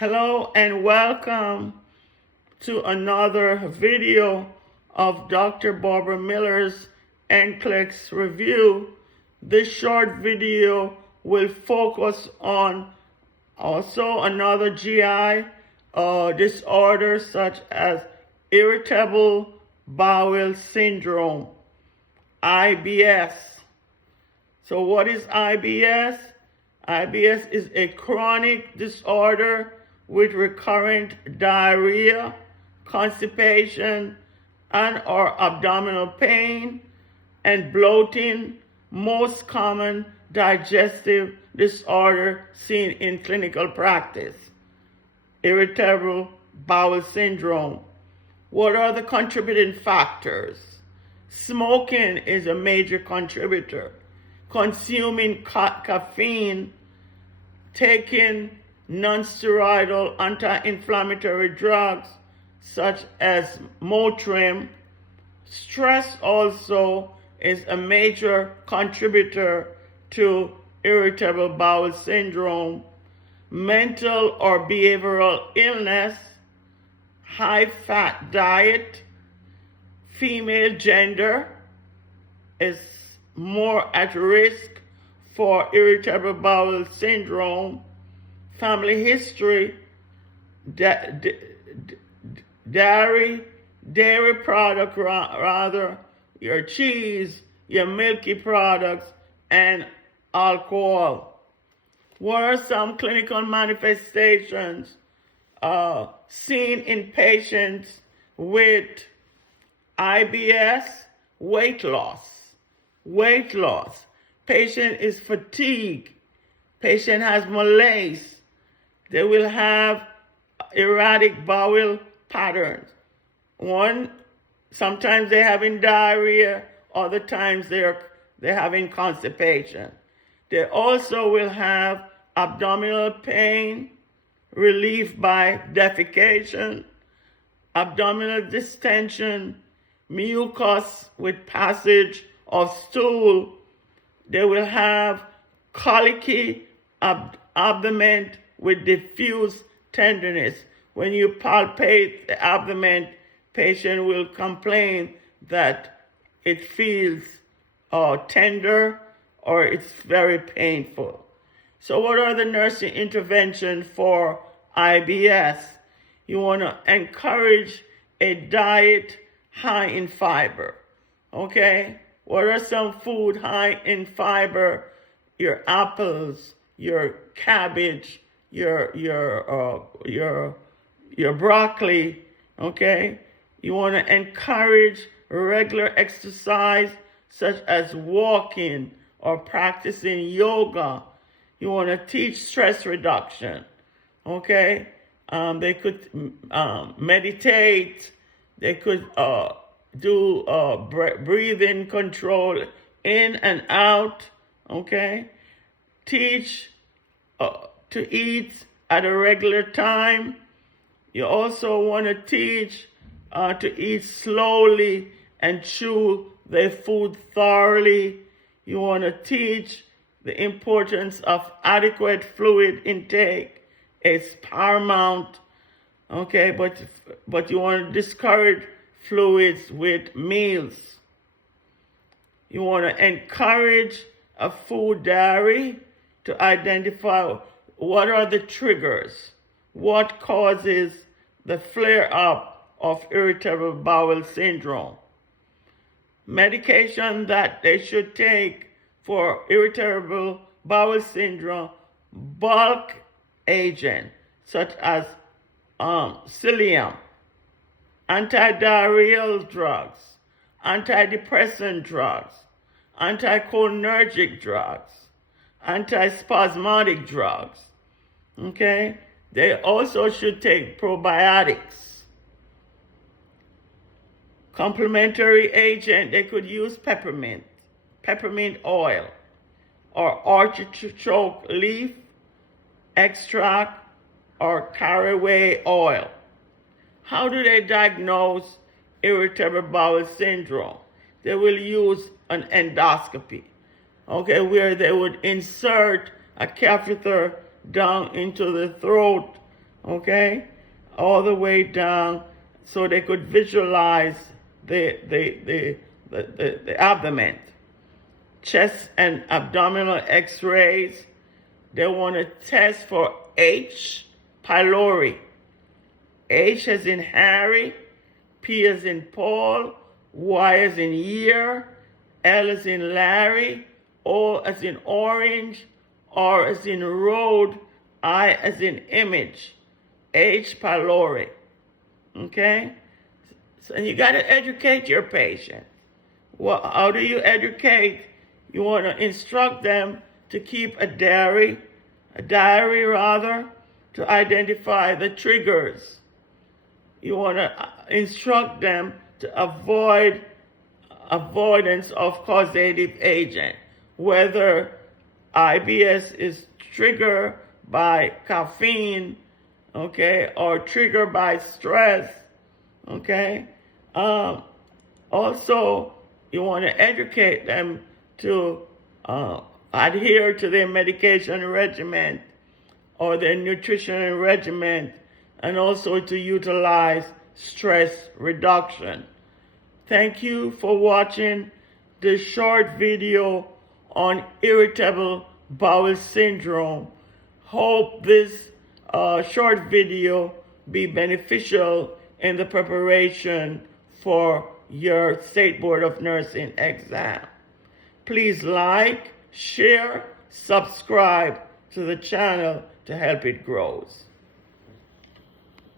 Hello and welcome to another video of Dr. Barbara Miller's NCLEX review. This short video will focus on also another GI disorder such as irritable bowel syndrome, IBS. So what is IBS? IBS is a chronic disorder with recurrent diarrhea, constipation, and/or abdominal pain, and bloating, most common digestive disorder seen in clinical practice. Irritable bowel syndrome. What are the contributing factors? Smoking is a major contributor. Consuming caffeine, taking non-steroidal anti-inflammatory drugs such as Motrin. Stress also is a major contributor to irritable bowel syndrome. Mental or behavioral illness, high-fat diet, female gender is more at risk for irritable bowel syndrome. Family history, dairy product rather, your cheese, your milky products, and alcohol. What are some clinical manifestations seen in patients with IBS? Weight loss. Patient is fatigued. Patient has malaise. They will have erratic bowel patterns. Sometimes they're having diarrhea, other times they're having constipation. They also will have abdominal pain, relief by defecation, abdominal distension, mucus with passage of stool. They will have colicky abdomen with diffuse tenderness. When you palpate the abdomen, patient will complain that it feels tender or it's very painful. So what are the nursing interventions for IBS? You want to encourage a diet high in fiber. Okay? What are some food high in fiber? Your apples, your cabbage, your broccoli. Okay? You want to encourage regular exercise such as walking or practicing yoga. You want to teach stress reduction. Okay? They could meditate. They could do breathing control in and out. Okay? Teach to eat at a regular time. You also want to teach to eat slowly and chew their food thoroughly. You want to teach the importance of adequate fluid intake. It's paramount. Okay, but you want to discourage fluids with meals. You want to encourage a food diary to identify what are the triggers, what causes the flare-up of irritable bowel syndrome. Medication that they should take for irritable bowel syndrome, bulk agent such as psyllium, antidiarrheal drugs, antidepressant drugs, anticholinergic drugs, antispasmodic drugs. Okay? They also should take probiotics. Complementary agent, they could use peppermint oil, or artichoke leaf extract, or caraway oil. How do they diagnose irritable bowel syndrome? They will use an endoscopy, okay, where they would insert a catheter down into the throat okay, all the way down so they could visualize the abdomen. Chest and abdominal x-rays. They want to test for H. pylori. H as in Harry, P as in Paul, Y as in year, L as in Larry, O as in orange, R as in road, I as in image. H. pylori. Okay? So you got to educate your patient. Well, how do you educate? You want to instruct them to keep a diary rather, to identify the triggers. You want to instruct them to avoidance of causative agent, whether IBS is triggered by caffeine, okay, or triggered by stress, okay. Also, you want to educate them to adhere to their medication regimen or their nutrition regimen, and also to utilize stress reduction. Thank you for watching this short video on irritable bowel syndrome. Hope this short video be beneficial in the preparation for your State Board of Nursing exam. Please like, share, subscribe to the channel to help it grow.